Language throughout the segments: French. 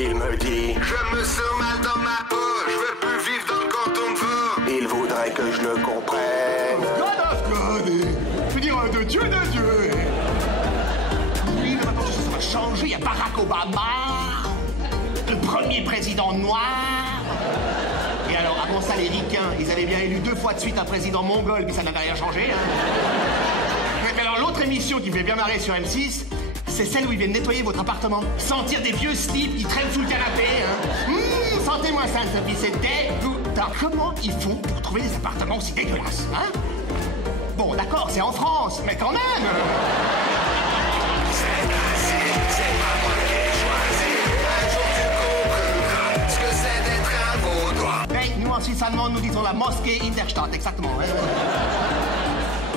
Il me dit: je me sens mal dans ma peau, je veux plus vivre dans le canton de Vaud. il voudrait que je le comprenne. God of God, je veux dire, de Dieu. Oui, mais maintenant ça va changer, il y a Barack Obama, le premier président noir. Et alors, avant ça, les ricains, ils avaient bien élu 2 fois de suite un président mongol, puis ça n'avait rien changé, hein. Mais alors, l'autre émission qui fait bien marrer sur M6, c'est celle où ils viennent nettoyer votre appartement. Sentir des vieux slips qui traînent sous le canapé, hein. Sentez-moi ça, Sophie, c'est dégoûtant. Comment ils font pour trouver des appartements aussi dégueulasses, hein? Bon, d'accord, c'est en France, mais quand même. C'est facile, c'est pas moi qui ai choisi. Un jour tu comprendras ce que c'est d'être un Vaudois. Hey, nous en Suisse allemande, nous disons la mosquée Interstadt, exactement. Ouais.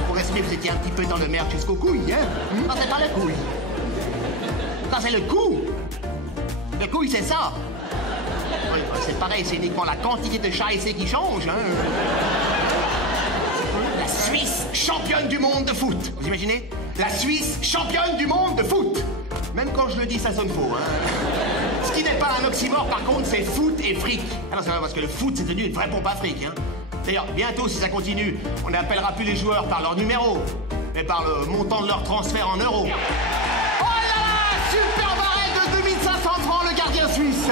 Pour résumer, vous étiez un petit peu dans le merde jusqu'aux couilles, hein? Ça, c'est pas les couilles. Ça, c'est le cou. Le couille, c'est ça. Oui, bah, c'est pareil, c'est uniquement la quantité de chats essais qui change, hein? La Suisse championne du monde de foot. Vous imaginez? La Suisse championne du monde de foot. Même quand je le dis, ça sonne faux, hein? Ce qui n'est pas un oxymore, par contre, c'est foot et fric. Alors, c'est vrai, parce que le foot, c'est devenu une vraie pompe à fric, hein? D'ailleurs, bientôt, si ça continue, on n'appellera plus les joueurs par leur numéro, mais par le montant de leur transfert en euros. Oh là là! Super barrette de 2500 francs, le gardien suisse!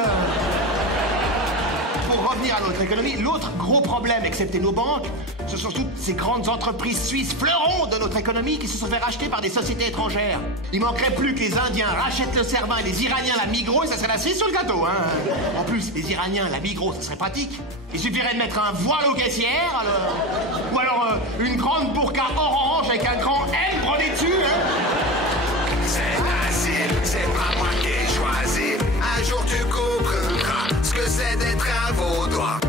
Pour revenir à notre économie, l'autre gros problème, excepté nos banques, ce sont toutes ces grandes entreprises suisses fleurons de notre économie qui se sont fait racheter par des sociétés étrangères. Il manquerait plus que les Indiens rachètent le Cervin et les Iraniens la Migros et ça serait la cerise sur le gâteau, hein. En plus, les Iraniens la Migros, ça serait pratique. Il suffirait de mettre un voile aux caissières, alors... ou alors une grande burqa orange avec un grand M brodé dessus, hein. C'est facile, c'est pas moi qui ai choisi. Un jour tu comprendras ce que c'est d'être un Vaudois.